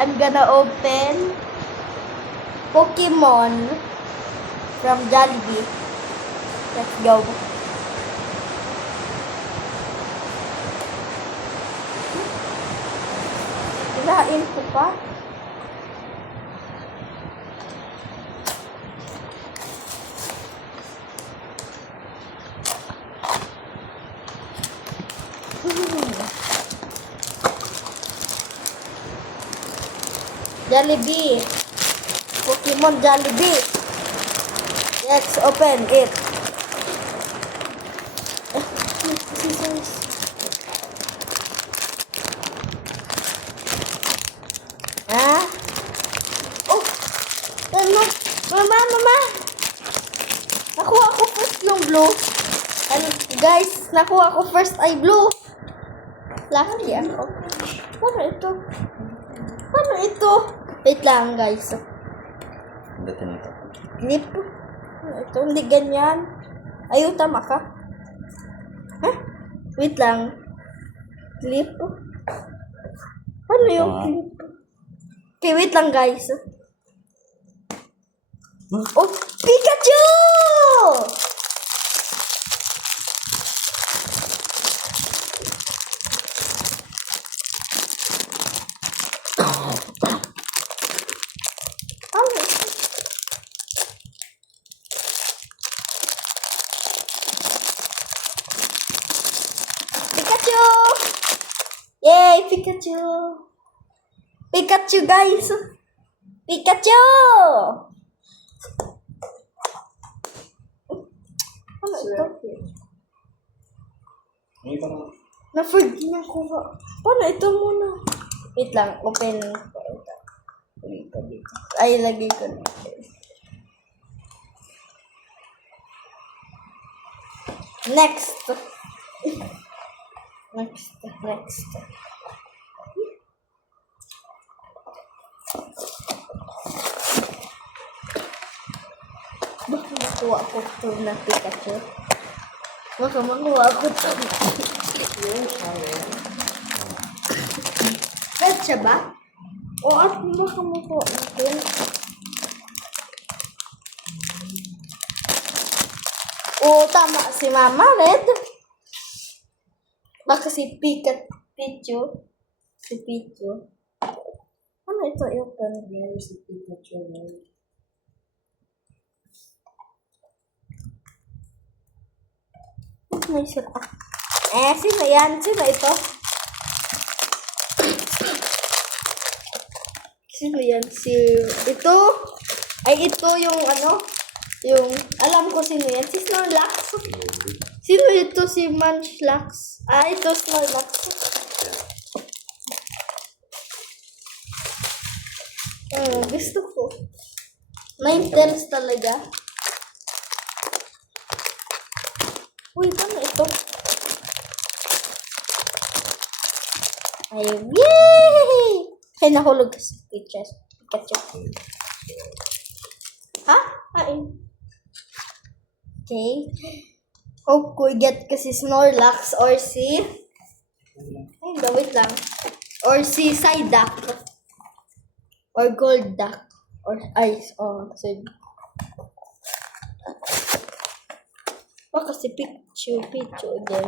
I'm gonna open Pokemon from Jollibee. Let's go. Kinain ko pa. Jollibee. Pokemon Jollibee. Let's open it. Scissors. Ah? Oh! Ano? Mama! Nakuha ko first yung blue. Ano, guys, nakuha ko first ay blue. Lucky ako. Paano ito? Paano ito? Wait lang, guys. Pindutin ito. Clip. Ito, hindi ganyan. Ayaw, tama ka. Ha? Wait lang. Clip. Paano yung Tama. clip? Okay, wait lang, guys. Oh, Pikachu! Pikachu! Yay, Pikachu! Pikachu, guys! Pikachu! Ano ito? Hindi pa naman. Na-forgive ko ba? Paano ito muna? Wait lang, open ko ito. Ay, lagay ko na. Next. Next. Baka makuha ko ito na Pikachu. Baka makuha ko ito. Red siya ba? O at baka makuha natin. O tama si Mama, red. Baka si Pichu. Si Pichu. Ano ito i-open? Meron si Pikachu. May sira. Sino yan? Sino ito? Sino yan? Ito? Ay, ito yung ano? Yung, alam ko sino yan. Si Snorlax. Sino ito? Si Munchlax. Ito Snorlax. Gusto ko. 9 tens talaga. Uy, paano ito? Ayun. Yay! Ay, nahulog sa Pikachu. Ha? Ay. Okay. Hope ko get kasi Snorlax or si... Ay, wait lang. Or si Psyduck. Or Golduck. Or Ice. Sige. Baka si Pichu din.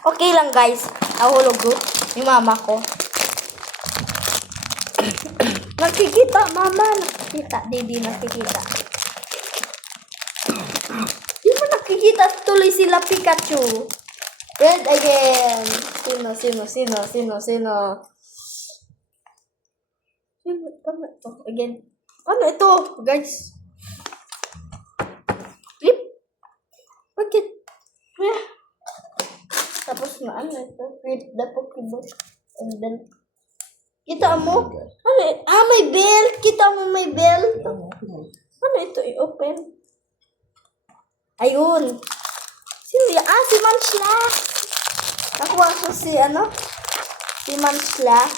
Okay lang, guys. Nahulog yung mama ko. Nakikita, mama. Nakikita. Di nakikita. Di mo nakikita tuloy sila Pikachu. Red again. Sino? Paano ito? Again. Paano ito, guys? Flip. Bakit? Tapos na ano ito? Flip the Pokeball. And then, kita mo? Ano? May bell. Kita mo may bell? Ano ito? I-open. Ayun. Sino yan? Si Munchlax. Nakuha ko si Si Munchlax.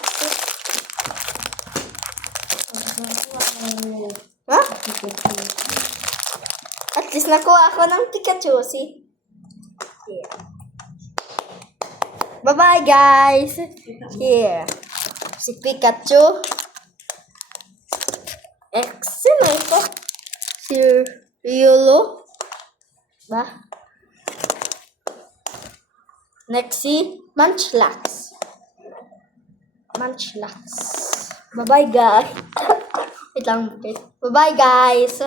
Ha? At least nakuha ako ng Pikachu. See? Yeah. Bye-bye, guys. Here. Si Pikachu. Excellent po. Si Riolo. Ba? Next si Munchlax. Munchlax. Bye-bye guys. Wait lang. Bye-bye guys.